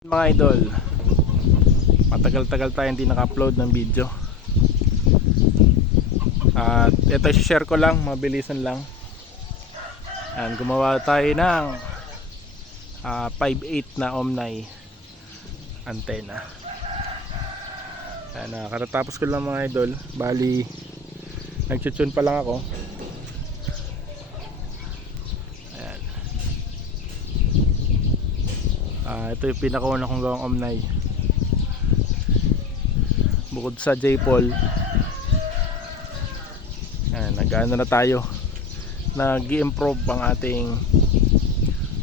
Mga idol, matagal-tagal tayo hindi naka-upload ng video. At ito share ko lang, mabilisan lang. Yan, gumawa tayo ng 5.8 na Omni antenna. Yan, katatapos ko lang mga idol. Bali, nag-tune pa lang ako. Ayan. Ito yung pinakauna kong gawang Omni. Bukod sa J-Pol, nag-ano na tayo, nag-i-improve ang ating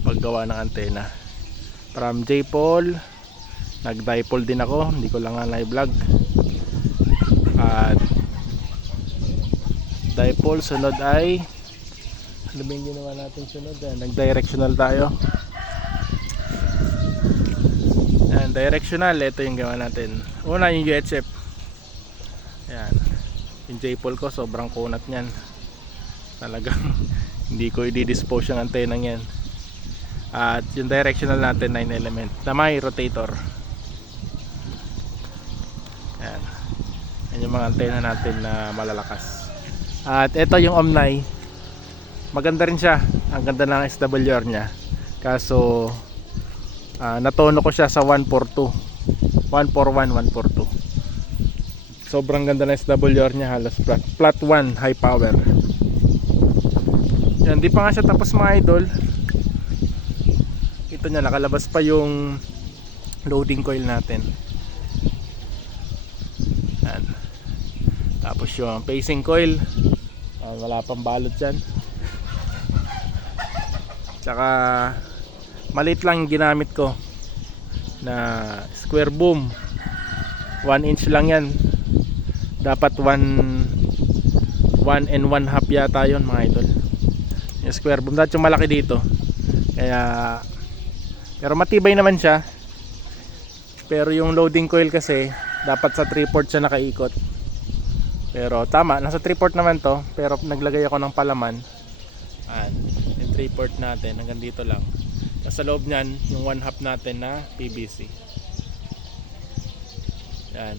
paggawa ng antena. From J-Pol, nag-dipole din ako, hindi ko lang nga na-vlog. At dipole, sunod ay ano ba yung ginawa natin sunod? Nag-directional tayo. Yan, directional, ito yung gawa natin. Una yung UHF. Yan, yung J-Pol ko sobrang kunat nyan. Talagang hindi ko i-dispose yung antenna yan. At yung directional natin 9 element na may rotator. Yan, yan yung mga antenna natin na malalakas. At ito yung Omni, maganda rin siya. Ang ganda ng SWR nya. Kaso natono ko siya sa 142, 141, 142. Sobrang ganda ng SWR nya, halos flat 1 high power. Yan, di pa nga siya tapos mga idol. Ito nya, nakalabas pa yung loading coil natin. Yan. Tapos yung pacing coil, wala pang balot dyan. Tsaka maliit lang yung ginamit ko na square boom, 1 inch lang yan. Dapat 1 and 1 half yata yun mga idol, yung square boom. Dahil yung malaki dito, kaya pero matibay naman siya. Pero yung loading coil kasi dapat sa 3/4 siya nakaikot. Pero tama, nasa 3/4 naman to. Pero naglagay ako ng palaman. Yung 3/4 natin hanggang dito lang. Sa loob nyan, yung 1 half natin na PVC. Yan.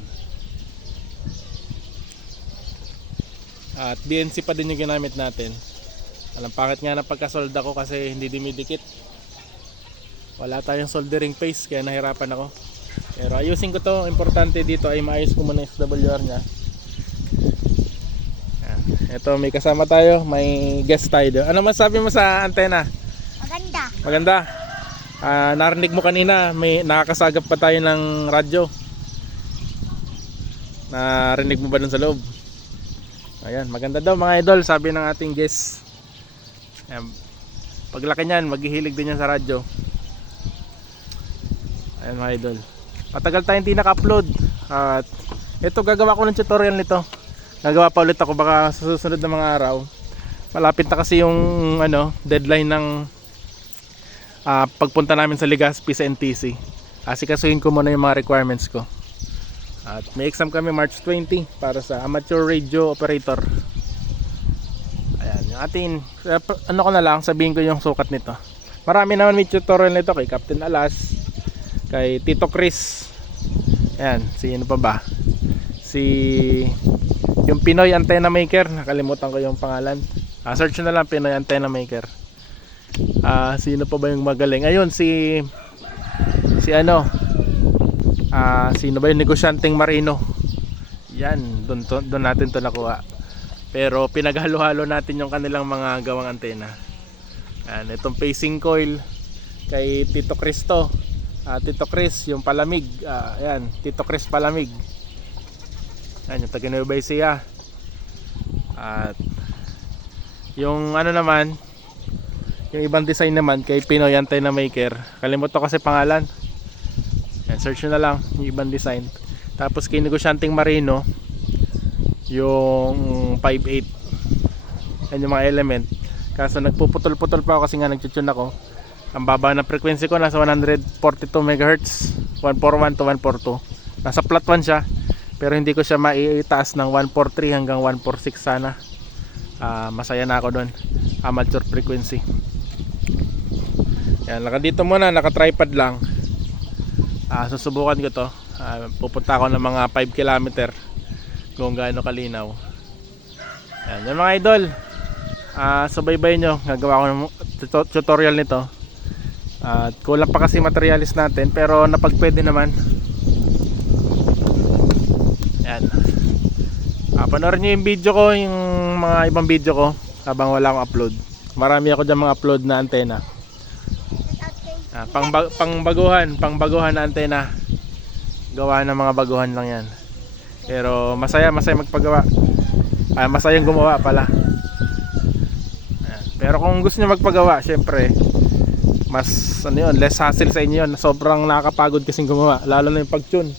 At BNC pa din yung ginamit natin. Alam, pangit nga na pagkasolda ko kasi hindi dumidikit. Wala tayong soldering paste kaya nahirapan ako. Pero ayusin ko to. Importante dito ay maayos ko muna yung SWR nya. Yan. Ito, may kasama tayo. May guest tayo. Ano masabi mo sa antena? Maganda. Maganda. Narinig mo kanina, may nakakasagap pa tayo ng radyo. Narinig mo ba dun sa loob? Ayan, maganda daw mga idol, sabi ng ating guest. Ayan, paglaki niyan, maghihilig din yan sa radyo. Ayan mga idol, matagal tayo hindi naka-upload. At ito, gagawa ko ng tutorial nito. Gagawa pa ulit ako baka sa susunod na mga araw. Malapit na kasi yung deadline ng pagpunta namin sa Legazpi sa NTC. Asikasuhin ko muna yung mga requirements ko. At may exam kami March 20 para sa amateur radio operator. Ayan, yung atin, ano ko na lang, sabihin ko yung sukat nito. Marami naman may tutorial nito kay Captain Alas, kay Tito Chris. Ayan, sino pa ba? Yung Pinoy Antenna Maker, nakalimutan ko yung pangalan. Search na lang Pinoy Antenna Maker. Sino pa ba yung magaling? Ayun, sino ba yung Negosyanteng Marino. Yan, doon natin to nakuha. Pero pinaghalo-halo natin yung kanilang mga gawang antena. Yan, itong pacing coil kay Tito Cristo. Tito Chris, yung palamig. Yan, Tito Chris palamig. Yan, yung taga Nueva Ecija. At yung naman, yung ibang design naman kay Pinoy Antenna Maker. Kalimutan ko kasi pangalan. Yan, search nyo na lang yung ibang design. Tapos kay Negosyanteng Marino, yung 5.8. Yan yung mga element. Kaso nagpuputol-putol pa ako kasi nga nagtutune ako. Ang baba ng frequency ko nasa 142 MHz, 141 to 142. Nasa flat 1 siya. Pero hindi ko siya maitaas ng 143 hanggang 146 sana. Masaya na ako doon. Amateur frequency. Yan, naka dito muna, naka tripod lang. Susubukan ko to. Pupunta ako ng mga 5 kilometer kung gaano kalinaw. Yan mga idol. Subaybay nyo, gagawa ko ng tutorial nito. Kulang pa kasi materialis natin, pero napagpwede naman. Yan. Panoorin nyo yung video ko, yung mga ibang video ko habang wala akong upload. Marami ako dyan mga upload na antena. Pangbaguhan na antena. Gawa ng mga baguhan lang yan. Pero masaya magpagawa. Masayang gumawa pala. Ayan. Pero kung gusto niyo magpagawa, syempre mas less hassle sa inyo yun. Sobrang nakakapagod kasing gumawa, lalo na yung pag-tune.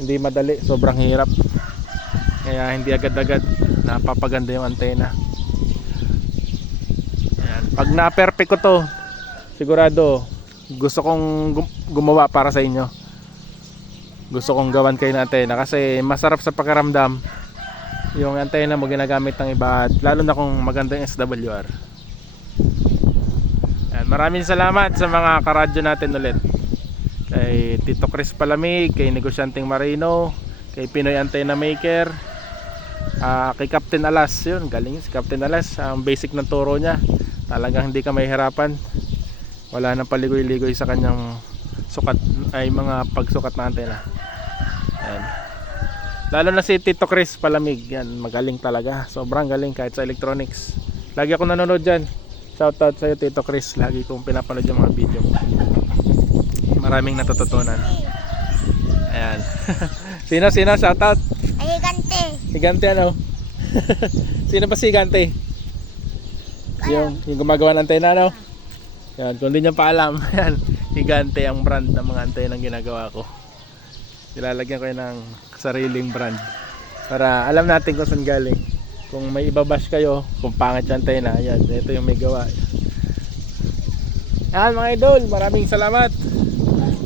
Hindi madali, sobrang hirap. Kaya hindi agad-agad napapaganda yung antena. Ayan. Pag na-perfect ko to, sigurado gusto kong gumawa para sa inyo. Gusto kong gawan kayo ng antena kasi masarap sa pakiramdam yung antena mo ginagamit ng iba, at lalo na kung maganda yung SWR. Ayan, maraming salamat sa mga karadyo natin ulit. Kay Tito Chris Palamig, kay Negosyanteng Marino, kay Pinoy Antenna Maker, kay Captain Alas. Yun, galing si Captain Alas. Ang basic ng turo niya, talagang hindi ka mahihirapan. Wala nang paligoy-ligoy sa kanyang sukat, ay mga pagsukat ng antena. Ayan. Lalo na si Tito Chris Palamig, yan, magaling talaga. Sobrang galing kahit sa electronics. Lagi ako nanonood dyan. Shoutout sa iyo, Tito Chris. Lagi kong pinapanood yung mga video. Maraming natututunan. Ayan. Sino? Shoutout? Ay, Higante. Higante ano? Sino ba si Higante? Yung gumagawa ng antena, no? Yan, kung di nyo pa alam, yan, Higante ang brand ng mga antena ng ginagawa ko. Ilalagyan ko yun ng sariling brand para alam natin kung saan galing. Kung may ibabash kayo kung pangit yung antena, yan, ito yung may gawa. Yan mga idol, maraming salamat.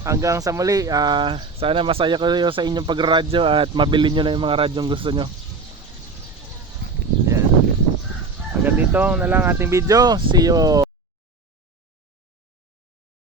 Hanggang sa muli. Sana masaya kayo sa inyong pagradyo at mabili nyo na yung mga radyong gusto nyo. Yan. Hanggang dito na lang ating video. See you.